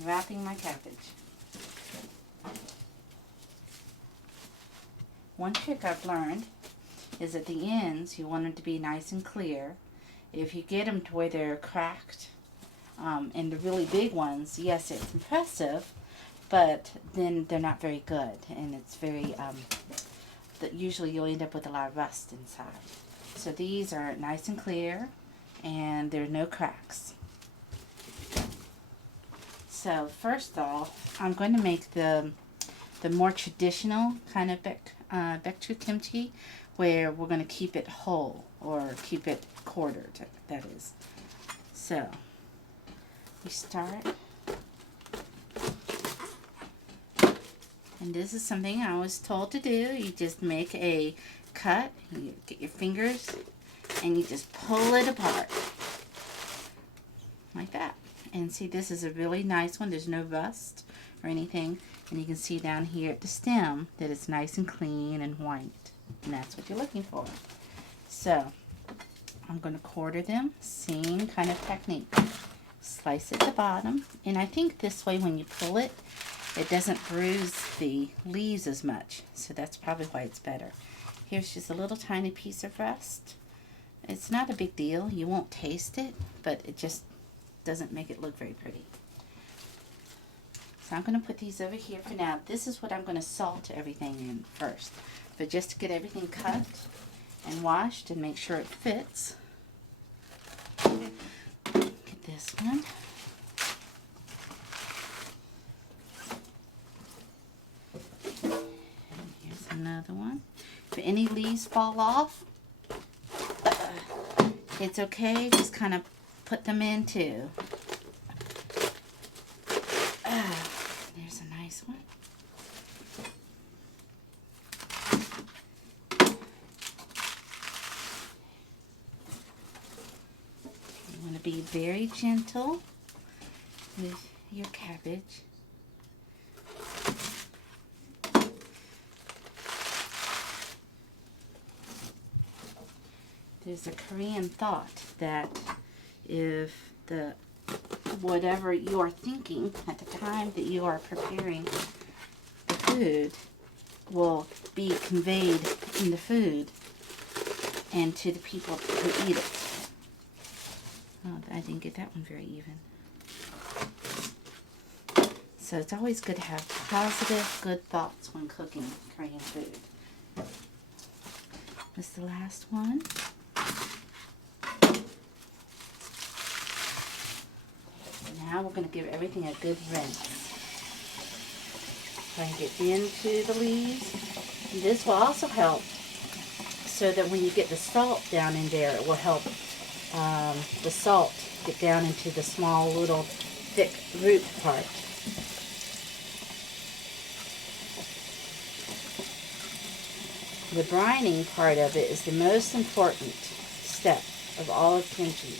unwrapping my cabbage. One trick I've learned is at the ends you want them to be nice and clear. If you get them to where they're cracked, and the really big ones, yes, it's impressive, but then they're not very good, and it's very, usually you'll end up with a lot of rust inside. So these are nice and clear, and there are no cracks. So first off, I'm going to make the more traditional kind of Baechu kimchi, where we're going to keep it whole, or keep it quartered, that is. So we start, and this is something I was told to do. You just make a cut, you get your fingers, and you just pull it apart like that. And see, this is a really nice one. There's no rust or anything, and you can see down here at the stem that it's nice and clean and white, and that's what you're looking for. So I'm going to quarter them, same kind of technique. Slice at the bottom, and I think this way when you pull it, it doesn't bruise the leaves as much, so that's probably why it's better. Here's just a little tiny piece of rust. It's not a big deal, you won't taste it, but it just doesn't make it look very pretty. So I'm going to put these over here for now. This is what I'm going to salt everything in first, but just to get everything cut and washed and make sure it fits. Get this one. And here's another one. If any leaves fall off, it's okay. Just kind of put them in too. There's a nice one. You want to be very gentle with your cabbage. There's a Korean thought that if whatever you are thinking at the time that you are preparing the food will be conveyed in the food and to the people who eat it. Oh, I didn't get that one very even. So it's always good to have positive, good thoughts when cooking Korean food. This is the last one. Now we're going to give everything a good rinse. Try and get into the leaves. And this will also help so that when you get the salt down in there, it will help the salt get down into the small little thick root part. The brining part of it is the most important step of all of kimchi.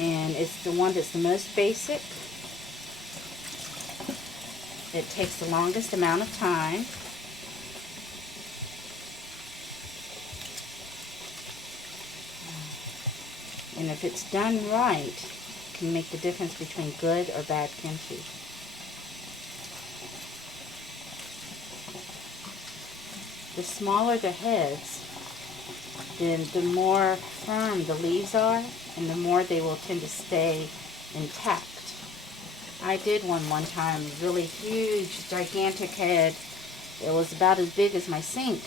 And it's the one that's the most basic. It takes the longest amount of time. And if it's done right, it can make the difference between good or bad kimchi. The smaller the heads, then the more firm the leaves are, and the more they will tend to stay intact. I did one time, really huge, gigantic head. It was about as big as my sink,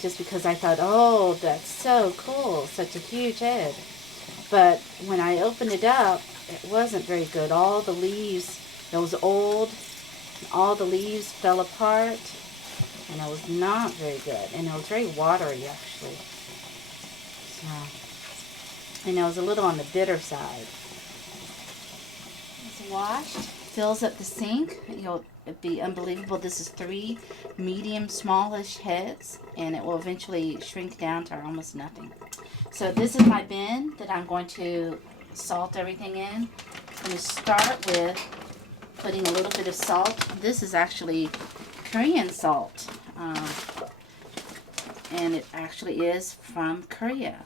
just because I thought, oh, that's so cool, such a huge head. But when I opened it up, it wasn't very good. All the leaves, it was old, all the leaves fell apart, and it was not very good. And it was very watery, actually. So, and it was a little on the bitter side. It's washed, fills up the sink. It'll be unbelievable. This is 3 medium, smallish heads, and it will eventually shrink down to almost nothing. So this is my bin that I'm going to salt everything in. I'm going to start with putting a little bit of salt. This is actually Korean salt, and it actually is from Korea.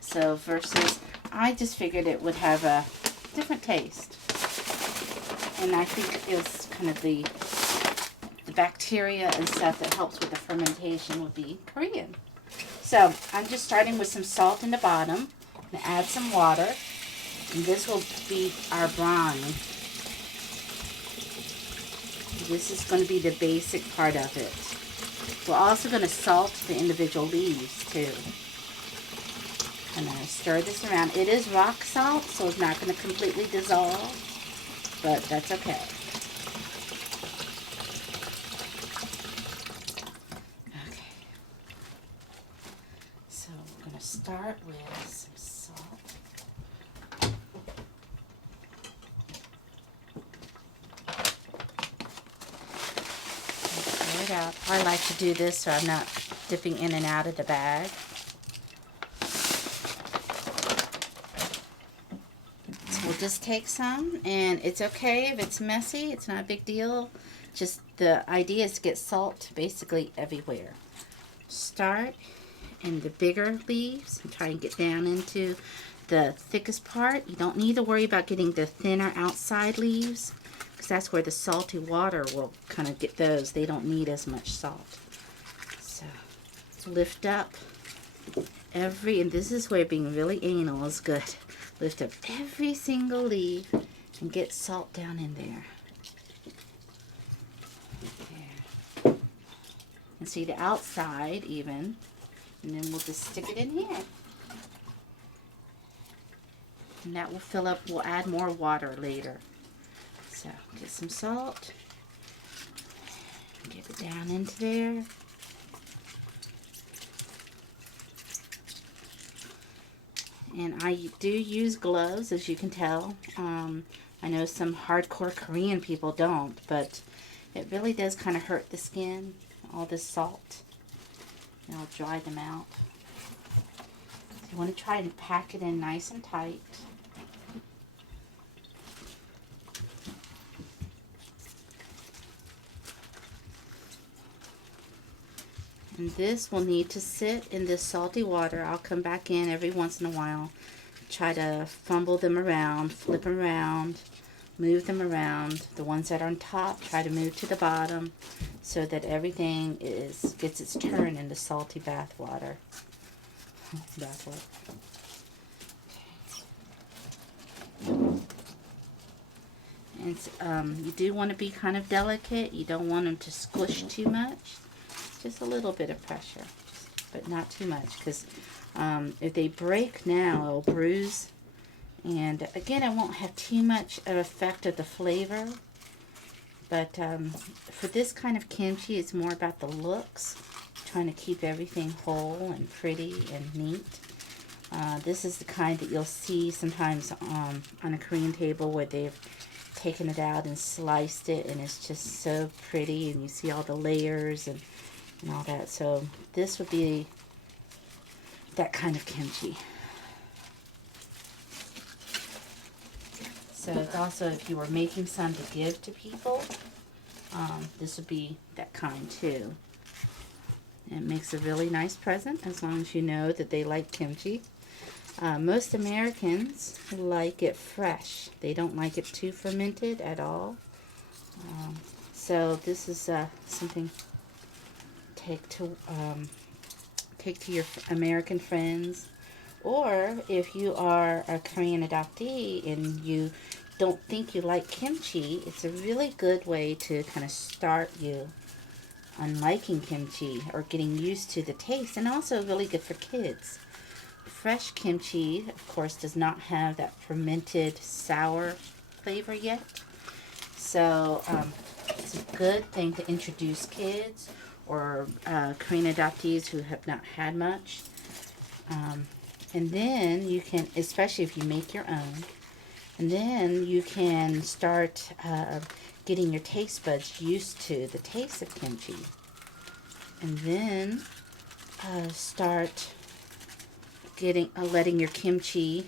So versus, I just figured it would have a different taste. And I think it was kind of the bacteria and stuff that helps with the fermentation would be Korean. So I'm just starting with some salt in the bottom. I'm going to add some water. And this will be our brine. This is going to be the basic part of it. We're also going to salt the individual leaves too. I'm going to stir this around. It is rock salt, so it's not going to completely dissolve, but that's okay. Okay. So we're going to start with some salt. Stir it out. I like to do this so I'm not dipping in and out of the bag. We'll just take some, and it's okay if it's messy. It's not a big deal. Just the idea is to get salt basically everywhere. Start in the bigger leaves and try and get down into the thickest part. You don't need to worry about getting the thinner outside leaves, because that's where the salty water will kind of get those. They don't need as much salt. So lift up and this is where being really anal is good. Lift up every single leaf and get salt down in there. There. And see the outside even. And then we'll just stick it in here. And that will fill up. We'll add more water later. So get some salt. Get it down into there. And I do use gloves, as you can tell. I know some hardcore Korean people don't, but it really does kind of hurt the skin, all this salt. And I'll dry them out. So you want to try and pack it in nice and tight. And this will need to sit in this salty water. I'll come back in every once in a while. Try to fumble them around, flip them around, move them around. The ones that are on top, try to move to the bottom so that everything gets its turn in the salty bath water. And you do want to be kind of delicate. You don't want them to squish too much. Just a little bit of pressure, but not too much, because if they break now, it'll bruise. And again, it won't have too much of effect of the flavor. But for this kind of kimchi, it's more about the looks, trying to keep everything whole and pretty and neat. This is the kind that you'll see sometimes on a Korean table where they've taken it out and sliced it, and it's just so pretty, and you see all the layers and all that. So this would be that kind of kimchi. So it's also, if you were making some to give to people, this would be that kind too. It makes a really nice present as long as you know that they like kimchi. Most Americans like it fresh. They don't like it too fermented at all. So this is something take to your American friends, or if you are a Korean adoptee and you don't think you like kimchi, it's a really good way to kind of start you on liking kimchi or getting used to the taste, and also really good for kids. Fresh kimchi, of course, does not have that fermented sour flavor yet, so it's a good thing to introduce kids or Korean adoptees who have not had much. And then you can, especially if you make your own, and then you can start getting your taste buds used to the taste of kimchi. And then start letting your kimchi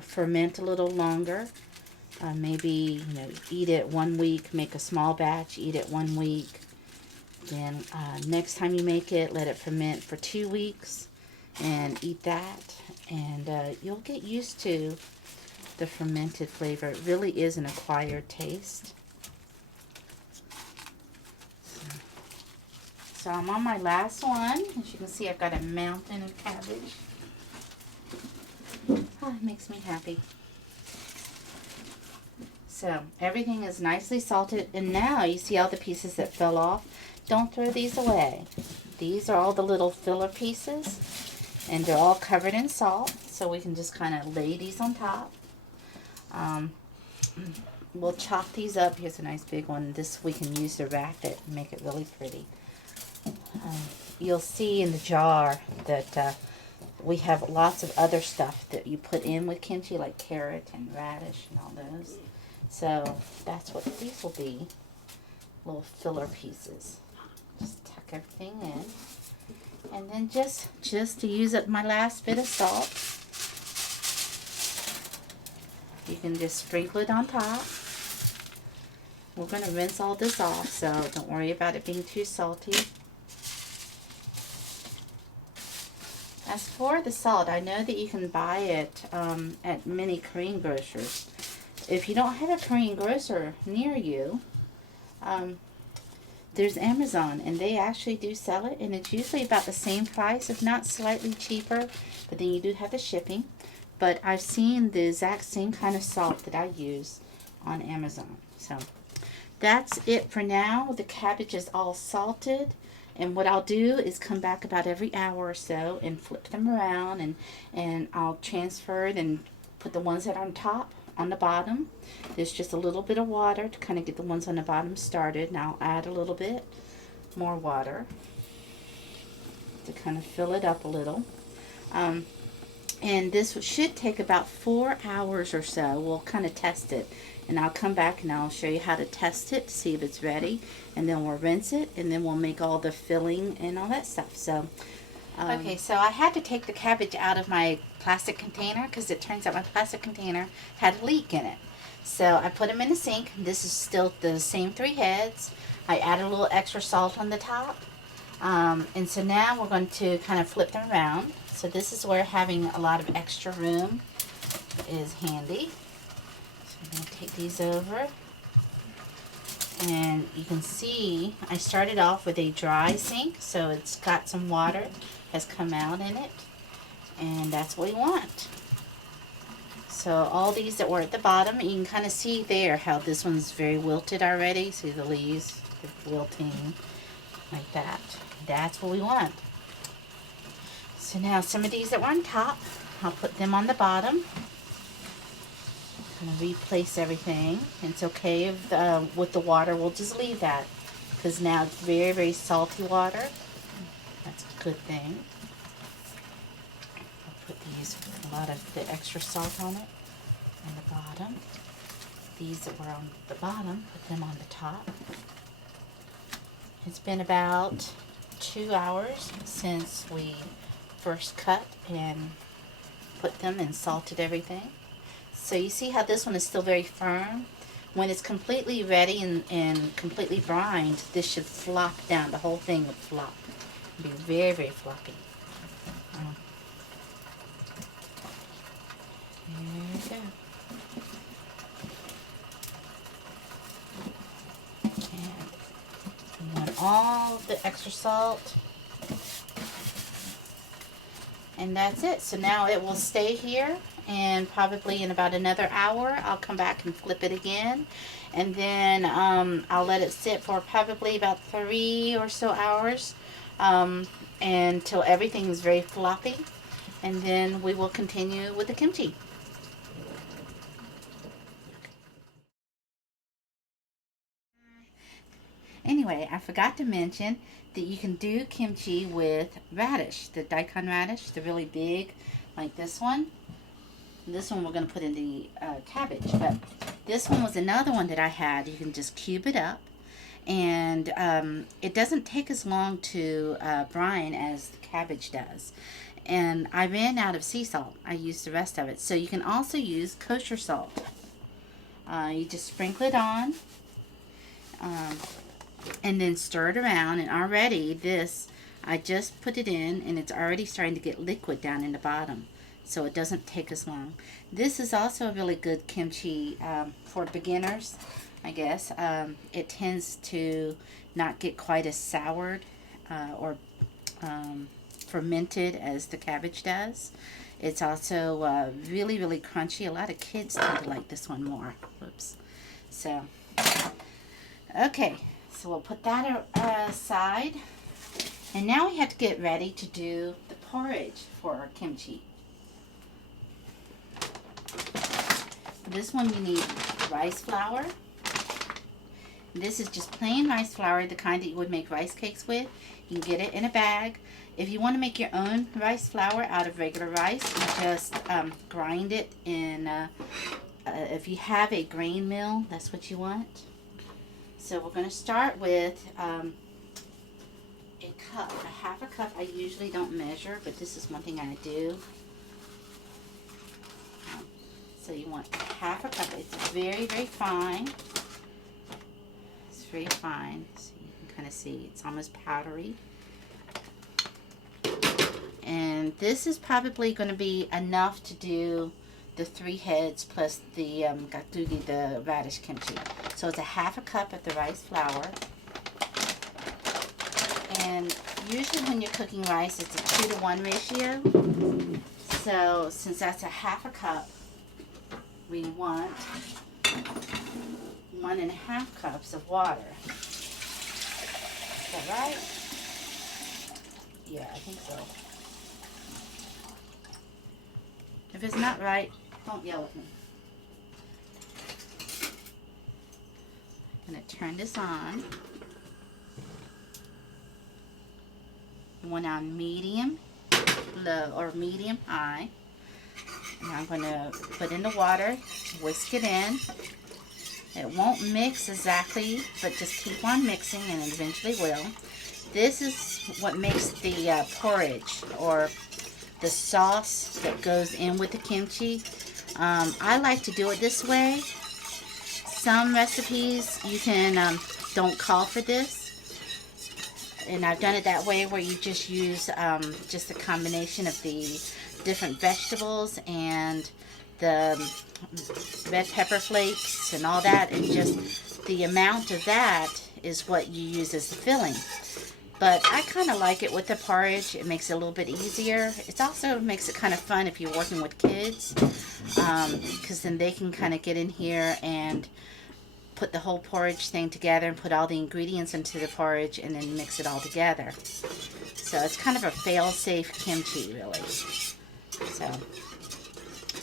ferment a little longer. Maybe, eat it 1 week, make a small batch, eat it 1 week. Then next time you make it, let it ferment for 2 weeks and eat that. And you'll get used to the fermented flavor. It really is an acquired taste. So I'm on my last one. As you can see, I've got a mountain of cabbage. Oh, it makes me happy. So everything is nicely salted, and now you see all the pieces that fell off. Don't throw these away. These are all the little filler pieces, and they're all covered in salt, so we can just kind of lay these on top. We'll chop these up. Here's a nice big one. This we can use to wrap it and make it really pretty. You'll see in the jar that we have lots of other stuff that you put in with kimchi, like carrot and radish and all those. So that's what these will be, little filler pieces. Just tuck everything in. And then just to use up my last bit of salt, you can just sprinkle it on top. We're going to rinse all this off, so don't worry about it being too salty. As for the salt, I know that you can buy it at many Korean grocers. If you don't have a Korean grocer near you, there's Amazon, and they actually do sell it, and it's usually about the same price, if not slightly cheaper, but then you do have the shipping. But I've seen the exact same kind of salt that I use on Amazon. So that's it for now. The cabbage is all salted, and what I'll do is come back about every hour or so and flip them around, and I'll transfer it and put the ones that are on top on the bottom. There's just a little bit of water to kind of get the ones on the bottom started, and I'll add a little bit more water to kind of fill it up a little. And this should take about 4 hours or so. We'll kind of test it, and I'll come back and I'll show you how to test it to see if it's ready, and then we'll rinse it, and then we'll make all the filling and all that stuff. So okay, so I had to take the cabbage out of my plastic container because it turns out my plastic container had a leak in it. So I put them in the sink. This is still the same 3 heads. I added a little extra salt on the top. And so now we're going to kind of flip them around. So this is where having a lot of extra room is handy. So I'm going to take these over. And you can see I started off with a dry sink, so it's got some water has come out in it, and that's what we want. So all these that were at the bottom, you can kind of see there how this one's very wilted already. See the leaves, they're wilting like that. That's what we want. So now some of these that were on top, I'll put them on the bottom. Kind of replace everything. It's okay if with the water, we'll just leave that because now it's very, very salty water. That's a good thing. I'll put these with a lot of the extra salt on it on the bottom. These that were on the bottom, put them on the top. It's been about 2 hours since we first cut and put them and salted everything. So you see how this one is still very firm? When it's completely ready and completely brined, this should flop down. The whole thing would flop. It'd be very, very floppy. There we go. And you want all the extra salt. And that's it. So now it will stay here, and probably in about another hour I'll come back and flip it again, and then I'll let it sit for probably about 3 or so hours until everything is very floppy, and then we will continue with the kimchi. Anyway, I forgot to mention that you can do kimchi with radish, the daikon radish, the really big, like this one. This one we're going to put in the cabbage, but this one was another one that I had. You can just cube it up, and it doesn't take as long to brine as the cabbage does. And I ran out of sea salt. I used the rest of it. So you can also use kosher salt. You just sprinkle it on. And then stir it around, and already this, I just put it in, and it's already starting to get liquid down in the bottom, so it doesn't take as long. This is also a really good kimchi for beginners, I guess. It tends to not get quite as soured or fermented as the cabbage does. It's also really, really crunchy. A lot of kids tend to like this one more. Whoops. So, okay. So we'll put that aside. And now we have to get ready to do the porridge for our kimchi. For this one you need rice flour. This is just plain rice flour, the kind that you would make rice cakes with. You can get it in a bag. If you want to make your own rice flour out of regular rice, you just grind it in, if you have a grain mill, that's what you want. So we're going to start with a cup, a half a cup. I usually don't measure, but this is one thing I do. So you want half a cup. It's very, very fine. It's very fine. So you can kind of see it's almost powdery. And this is probably going to be enough to do the 3 heads plus the Kkakdugi, the radish kimchi. So it's a half a cup of the rice flour. And usually when you're cooking rice, it's a 2-to-1 ratio. So since that's a half a cup, we want 1.5 cups of water. Is that right? Yeah, I think so. If it's not right, don't yell at me. I'm going to turn this on. You want on medium low or medium high. And I'm going to put in the water, whisk it in. It won't mix exactly, but just keep on mixing and it eventually will. This is what makes the porridge or the sauce that goes in with the kimchi. I like to do it this way. Some recipes you can don't call for this. And I've done it that way where you just use just a combination of the different vegetables and the red pepper flakes and all that, and just the amount of that is what you use as the filling. But I kind of like it with the porridge. It makes it a little bit easier. It also makes it kind of fun if you're working with kids, because then they can kind of get in here and put the whole porridge thing together and put all the ingredients into the porridge and then mix it all together. So it's kind of a fail-safe kimchi, really.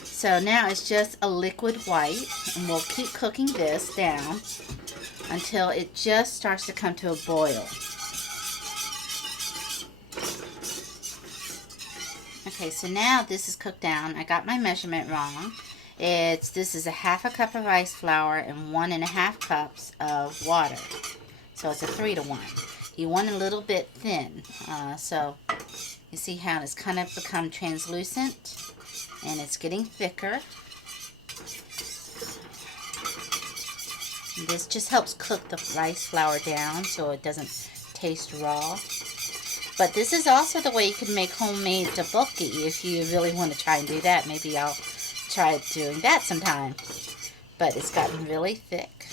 So now it's just a liquid white, and we'll keep cooking this down until it just starts to come to a boil. Okay, so now this is cooked down. I got my measurement wrong. This is a half a cup of rice flour and 1.5 cups of water. So it's a 3-to-1. You want a little bit thin. So you see how it's kind of become translucent and it's getting thicker. This just helps cook the rice flour down so it doesn't taste raw. But this is also the way you can make homemade tteokbokki if you really want to try and do that. Maybe I'll try doing that sometime. But it's gotten really thick.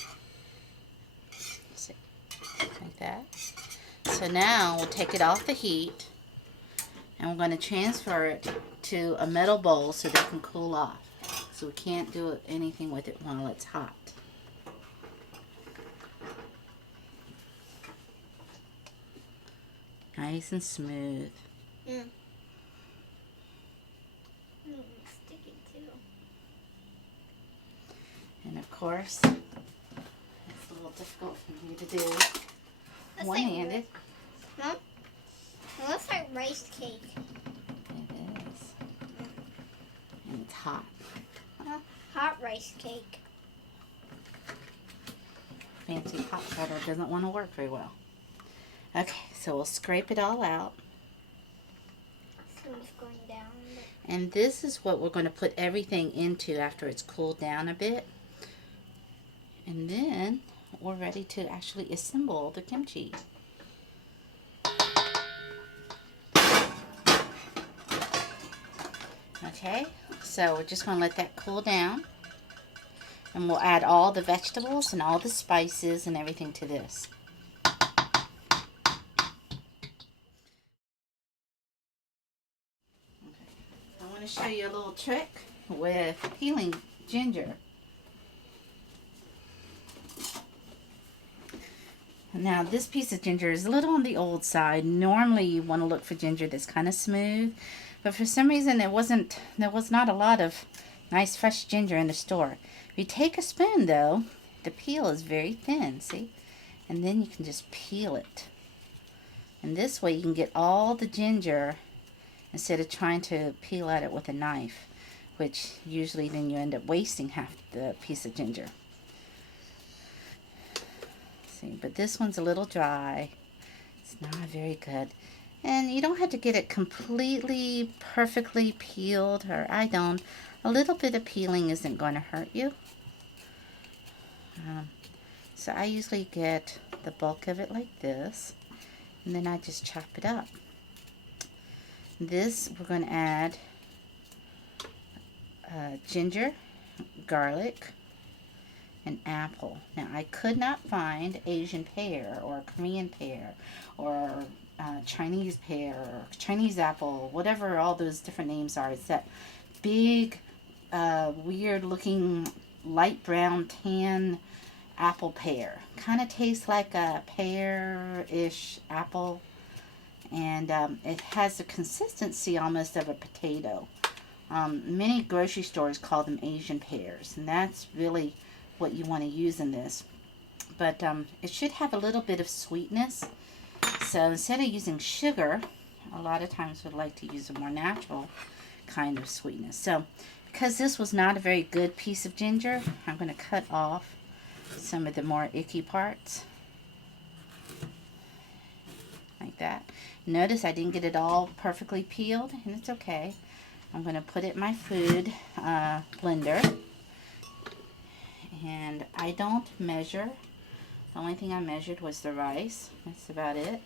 See, like that. So now we'll take it off the heat and we're going to transfer it to a metal bowl so that it can cool off. So we can't do anything with it while it's hot. Nice and smooth. Yeah. It's sticky too. And of course, it's a little difficult for me to do one-handed. Huh? It looks like rice cake. It is. And it's hot. Hot rice cake. Fancy hot butter doesn't want to work very well. Okay, so we'll scrape it all out. So it's going down. And this is what we're going to put everything into after it's cooled down a bit. And then we're ready to actually assemble the kimchi. Okay, so we're just going to let that cool down. And we'll add all the vegetables and all the spices and everything to this. show you a little trick with peeling ginger. Now this piece of ginger is a little on the old side. Normally you want to look for ginger that's kind of smooth, but for some reason there was not a lot of nice fresh ginger in the store. If you take a spoon though, the peel is very thin, see? And then you can just peel it. And this way you can get all the ginger instead of trying to peel at it with a knife, which usually then you end up wasting half the piece of ginger. See, but this one's a little dry. It's not very good. And you don't have to get it completely perfectly peeled, or I don't. A little bit of peeling isn't going to hurt you. So I usually get the bulk of it like this, and then I just chop it up. This we're going to add ginger, garlic, and apple. Now I could not find Asian pear or Korean pear or Chinese pear or Chinese apple, whatever all those different names are. It's that big weird looking light brown tan apple pear. Kind of tastes like a pear-ish apple, and it has a consistency almost of a potato. Many grocery stores call them Asian pears, and that's really what you want to use in this. But it should have a little bit of sweetness. So instead of using sugar, a lot of times we'd like to use a more natural kind of sweetness. So because this was not a very good piece of ginger, I'm going to cut off some of the more icky parts. Like that. Notice I didn't get it all perfectly peeled, and it's okay. I'm going to put it in my food blender. And I don't measure. The only thing I measured was the rice. That's about it.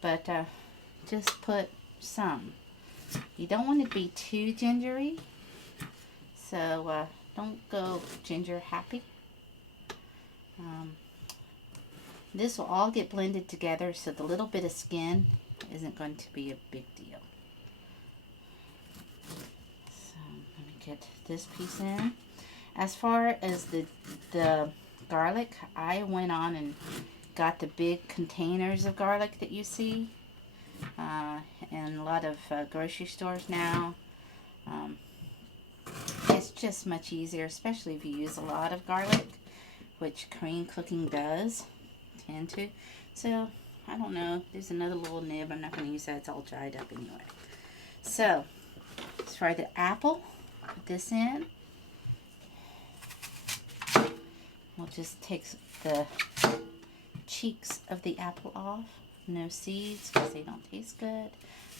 But just put some. You don't want it to be too gingery. So don't go ginger happy. This will all get blended together, so the little bit of skin isn't going to be a big deal. So let me get this piece in. As far as the garlic, I went on and got the big containers of garlic that you see in a lot of grocery stores now. It's just much easier, especially if you use a lot of garlic, which Korean cooking does tend to. So, I don't know. There's another little nib. I'm not going to use that. It's all dried up anyway. So, let's try the apple. Put this in. We'll just take the cheeks of the apple off. No seeds because they don't taste good.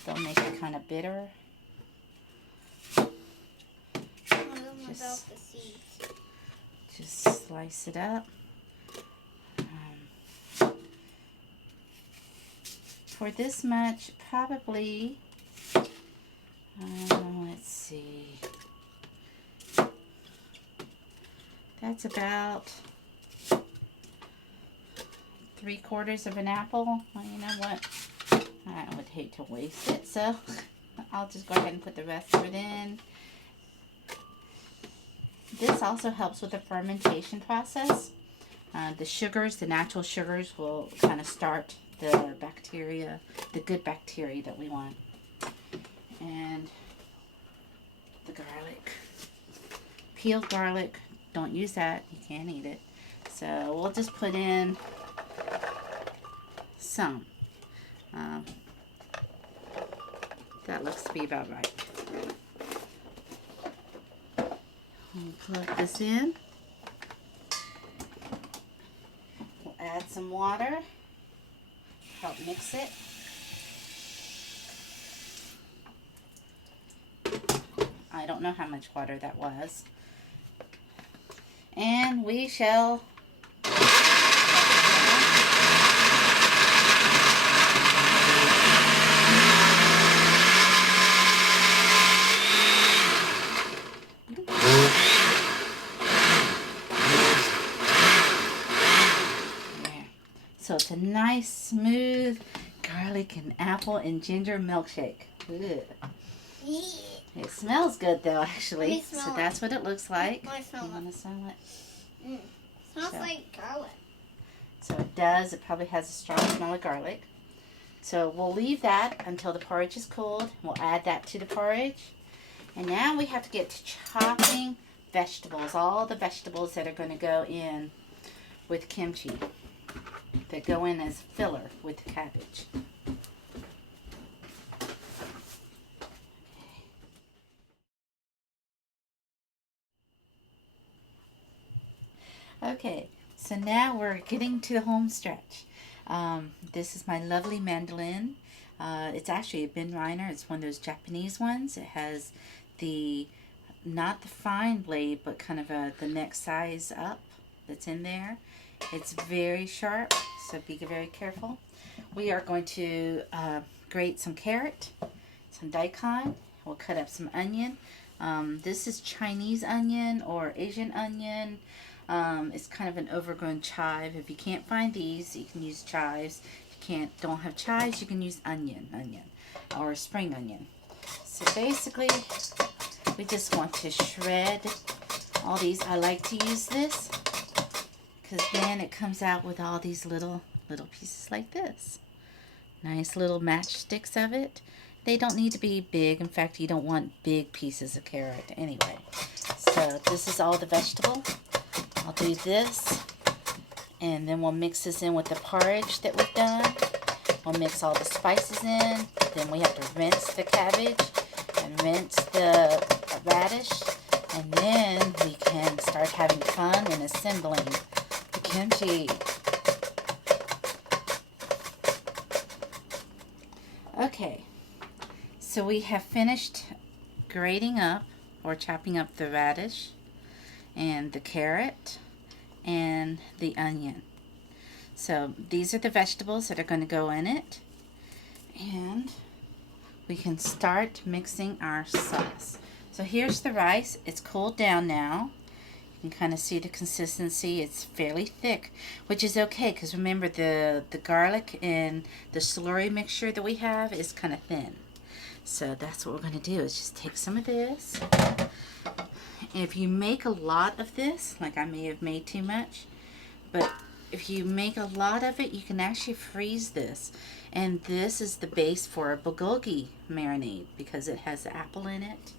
They'll make it kind of bitter. Just slice it up. For this much, probably, let's see. That's about 3/4 of an apple. Well, you know what? I would hate to waste it, so I'll just go ahead and put the rest of it in. This also helps with the fermentation process. The sugars, the natural sugars, will kind of start the bacteria, the good bacteria that we want. And the garlic. Peeled garlic. Don't use that. You can't eat it. So we'll just put in some. That looks to be about right. We'll plug this in. We'll add some water. Help mix it. I don't know how much water that was. And we shall so it's a nice, smooth garlic and apple and ginger milkshake. Ugh. It smells good though, Let actually. me smell So it. that's what it looks like. Let me smell You it. want to smell it? Smells So- like garlic. So it does. It probably has a strong smell of garlic. So we'll leave that until the porridge is cooled. We'll add that to the porridge. And now we have to get to chopping vegetables. All the vegetables that are going to go in with kimchi. That go in as filler with the cabbage. Okay, so now we're getting to the home stretch. This is my lovely mandolin. It's actually a bin Reiner. It's one of those Japanese ones. It has the, not the fine blade, but kind of the next size up that's in there. It's very sharp, so be very careful. We are going to grate some carrot, some daikon. We'll cut up some onion. This is Chinese onion or Asian onion. It's kind of an overgrown chive. If you can't find these, you can use chives. If you don't have chives, you can use onion, or spring onion. So basically, we just want to shred all these. I like to use this because then it comes out with all these little pieces like this. Nice little matchsticks of it. They don't need to be big. In fact, you don't want big pieces of carrot anyway. So this is all the vegetable. I'll do this, and then we'll mix this in with the porridge that we've done. We'll mix all the spices in. Then we have to rinse the cabbage and rinse the radish, and then we can start having fun and assembling the kimchi. Okay, so we have finished grating up or chopping up the radish and the carrot and the onion. So these are the vegetables that are going to go in it, and we can start mixing our sauce. So here's the rice. It's cooled down now. You can kind of see the consistency. It's fairly thick, which is okay because remember the garlic and the slurry mixture that we have is kind of thin. So that's what we're going to do, is just take some of this. If you make a lot of this, like I may have made too much, but if you make a lot of it, you can actually freeze this. And this is the base for a bulgogi marinade because it has the apple in it.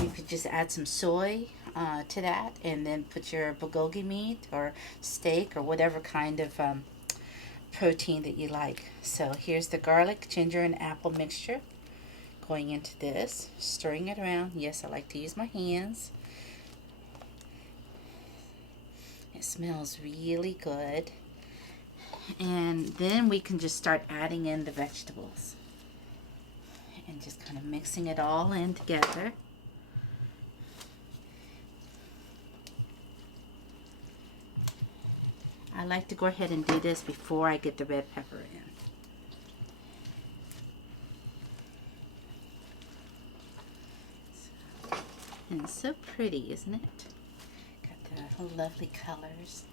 You could just add some soy to that and then put your bulgogi meat or steak or whatever kind of protein that you like. So here's the garlic, ginger, and apple mixture going into this, stirring it around. Yes, I like to use my hands. It smells really good. And then we can just start adding in the vegetables and just kind of mixing it all in together. I like to go ahead and do this before I get the red pepper in. And it's so pretty, isn't it? Got the lovely colors.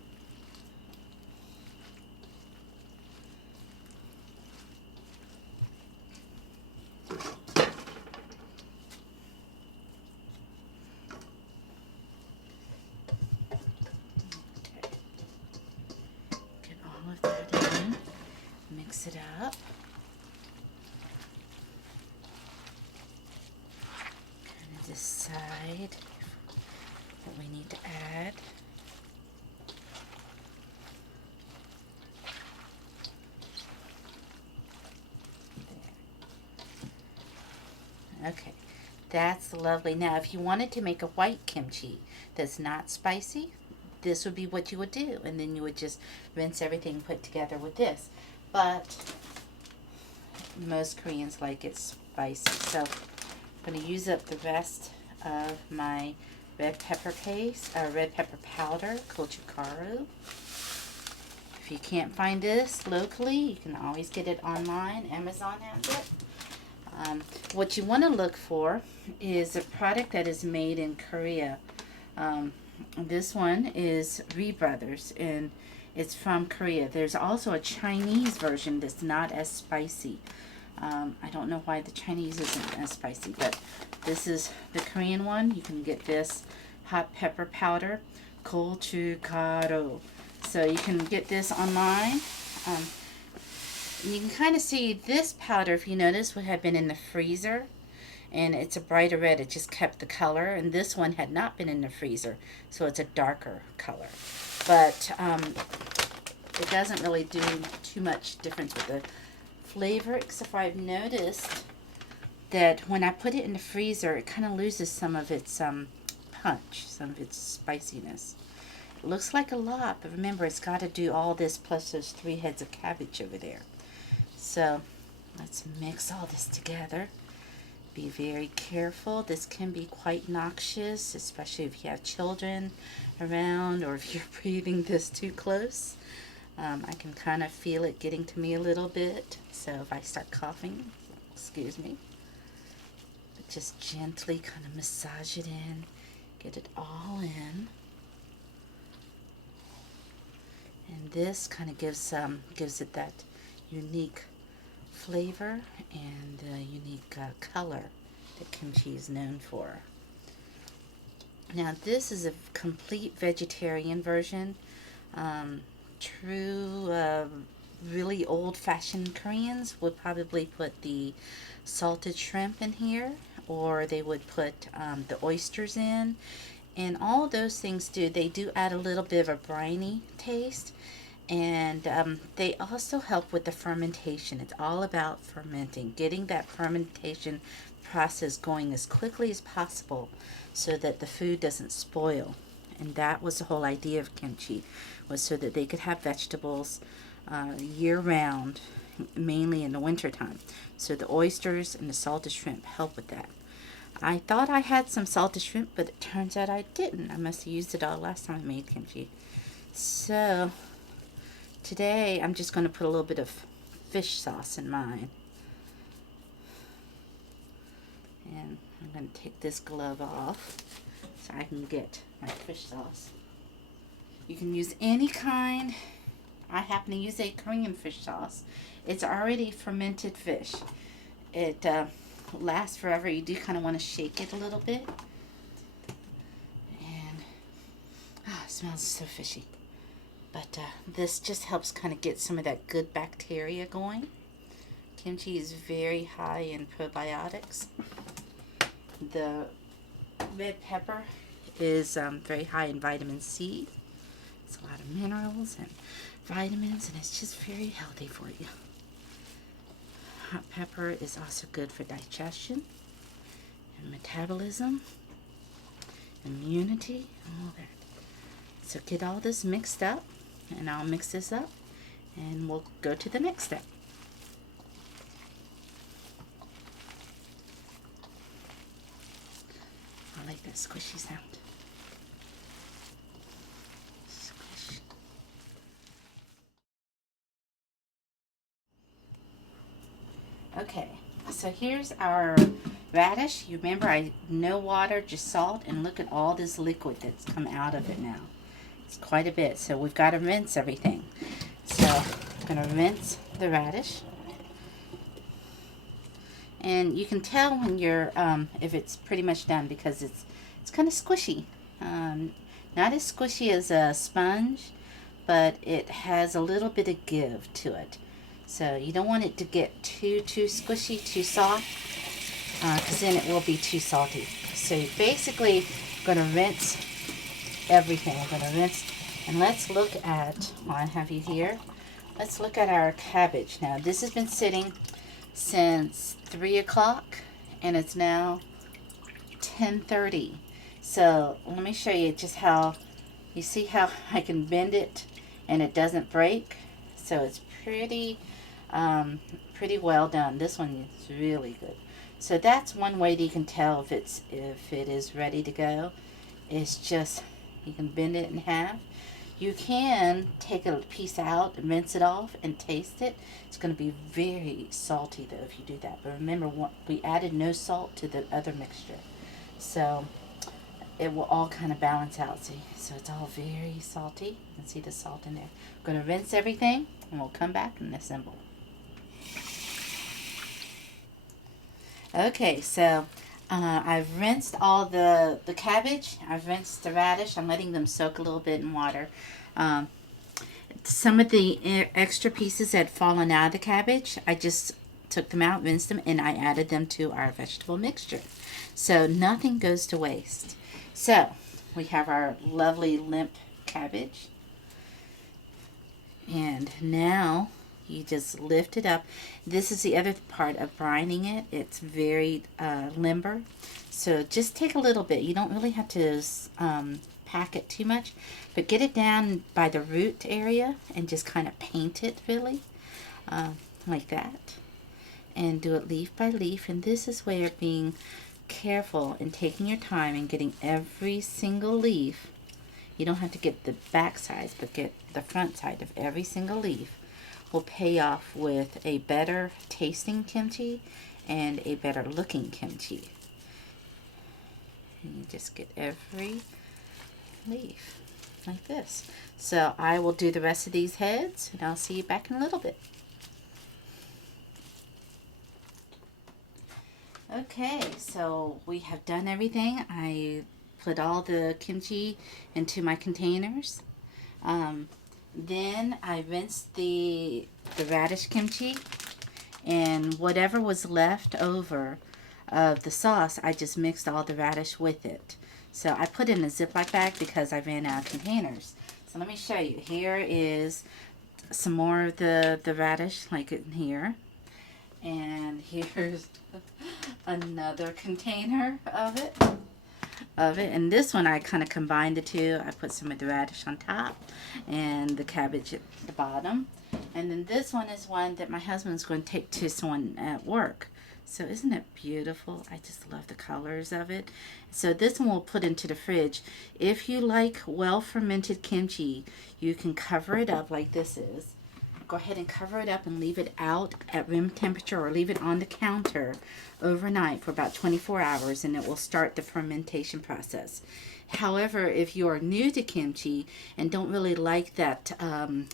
Get all of that in. Mix it up. Kind of decide what we need to add. There. Okay, that's lovely. Now, if you wanted to make a white kimchi that's not spicy, this would be what you would do. And then you would just rinse everything put together with this. But most Koreans like it spicy. So I'm going to use up the rest of my red pepper paste, red pepper powder, gochugaru. If you can't find this locally, you can always get it online. Amazon has it. What you want to look for is a product that is made in Korea. This one is Ri Brothers, and it's from Korea. There's also a Chinese version that's not as spicy. I don't know why the Chinese isn't as spicy, but this is the Korean one. You can get this hot pepper powder, gochugaru. So you can get this online. And you can kind of see this powder, if you notice, would have been in the freezer. And it's a brighter red. It just kept the color. And this one had not been in the freezer, so it's a darker color. But it doesn't really do too much difference with the flavor, except for I've noticed that when I put it in the freezer, it kind of loses some of its punch, some of its spiciness. It looks like a lot, but remember, it's got to do all this plus those 3 heads of cabbage over there. So let's mix all this together. Be very careful. This can be quite noxious, especially if you have children around or if you're breathing this too close. I can kind of feel it getting to me a little bit, so if I start coughing, excuse me. But just gently kind of massage it in, get it all in. And this kind of gives it that unique flavor and unique color that kimchi is known for. Now this is a complete vegetarian version. True, really old-fashioned Koreans would probably put the salted shrimp in here, or they would put the oysters in, and all those things they do add a little bit of a briny taste, and they also help with the fermentation. It's all about fermenting, getting that fermentation process going as quickly as possible so that the food doesn't spoil. And that was the whole idea of kimchi, was so that they could have vegetables year-round, mainly in the wintertime. So the oysters and the salted shrimp help with that. I thought I had some salted shrimp, but it turns out I didn't. I must have used it all last time I made kimchi. So today I'm just going to put a little bit of fish sauce in mine. And I'm going to take this glove off so I can get my fish sauce. You can use any kind. I happen to use a Korean fish sauce. It's already fermented fish. It lasts forever. You do kind of want to shake it a little bit. And it smells so fishy. But this just helps kind of get some of that good bacteria going. Kimchi is very high in probiotics. The red pepper is very high in vitamin C. It's a lot of minerals and vitamins, and it's just very healthy for you. Hot pepper is also good for digestion and metabolism, immunity, all that. So get all this mixed up, and I'll mix this up, and we'll go to the next step. I like that squishy sound. Squish. Okay, so here's our radish. You remember, no water, just salt, and look at all this liquid that's come out of it now. It's quite a bit, so we've got to rinse everything. So I'm going to rinse the radish. And you can tell when you're, if it's pretty much done, because it's kind of squishy. Not as squishy as a sponge, but it has a little bit of give to it. So you don't want it to get too squishy, too soft, because then it will be too salty. So you're basically going to rinse everything. We're going to rinse, and let's look at, while I have you here, let's look at our cabbage. Now this has been sitting since 3 o'clock, and it's now 10:30. So let me show you just how, you see how I can bend it and it doesn't break. So it's pretty well done. This one is really good. So that's one way that you can tell if it is ready to go. It's just, you can bend it in half. You can take a piece out and rinse it off and taste it. It's going to be very salty though if you do that. But remember, we added no salt to the other mixture. So it will all kind of balance out, see? So it's all very salty. You can see the salt in there. I'm going to rinse everything, and we'll come back and assemble. Okay, so I've rinsed all the cabbage. I've rinsed the radish. I'm letting them soak a little bit in water. Um, some of the extra pieces that had fallen out of the cabbage, I just took them out, rinsed them, and I added them to our vegetable mixture. So nothing goes to waste. So we have our lovely limp cabbage. And now you just lift it up. This is the other part of brining it. It's very limber. So just take a little bit. You don't really have to pack it too much, but get it down by the root area and just kind of paint it really like that. And do it leaf by leaf. And this is where being careful and taking your time and getting every single leaf. You don't have to get the back sides, but get the front side of every single leaf. Will pay off with a better tasting kimchi and a better looking kimchi. And you just get every leaf like this. So I will do the rest of these heads, and I'll see you back in a little bit. Okay, so we have done everything. I put all the kimchi into my containers. Then I rinsed the radish kimchi, and whatever was left over of the sauce, I just mixed all the radish with it. So I put it in a Ziploc bag because I ran out of containers. So let me show you. Here is some more of the radish, like in here. And here's another container of it. And this one I kind of combined the two. I put some of the radish on top and the cabbage at the bottom. And then this one is one that my husband's going to take to someone at work. So isn't it beautiful? I just love the colors of it. So this one we'll put into the fridge. If you like well fermented kimchi, you can cover it up like this is. Go ahead and cover it up and leave it out at room temperature, or leave it on the counter overnight for about 24 hours, and it will start the fermentation process. However, if you are new to kimchi and don't really like that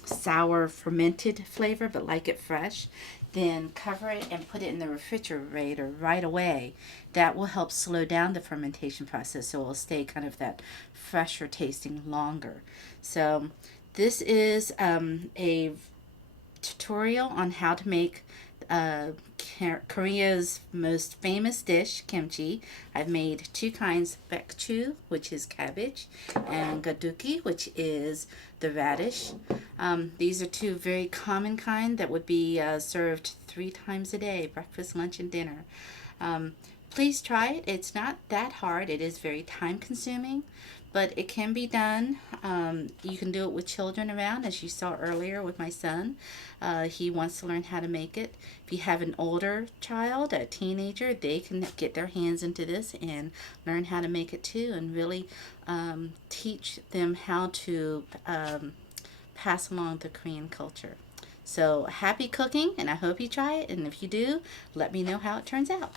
sour fermented flavor but like it fresh, then cover it and put it in the refrigerator right away. That will help slow down the fermentation process, so it will stay kind of that fresher tasting longer. So this is a tutorial on how to make Korea's most famous dish, kimchi. I've made two kinds, Baechu, which is cabbage, and Kkakdugi, which is the radish. These are two very common kind that would be served 3 times a day, breakfast, lunch, and dinner. Please try it. It's not that hard. It is very time consuming, but it can be done. You can do it with children around, as you saw earlier with my son. He wants to learn how to make it. If you have an older child, a teenager, they can get their hands into this and learn how to make it too, and really teach them how to pass along the Korean culture. So happy cooking, and I hope you try it, and if you do, let me know how it turns out.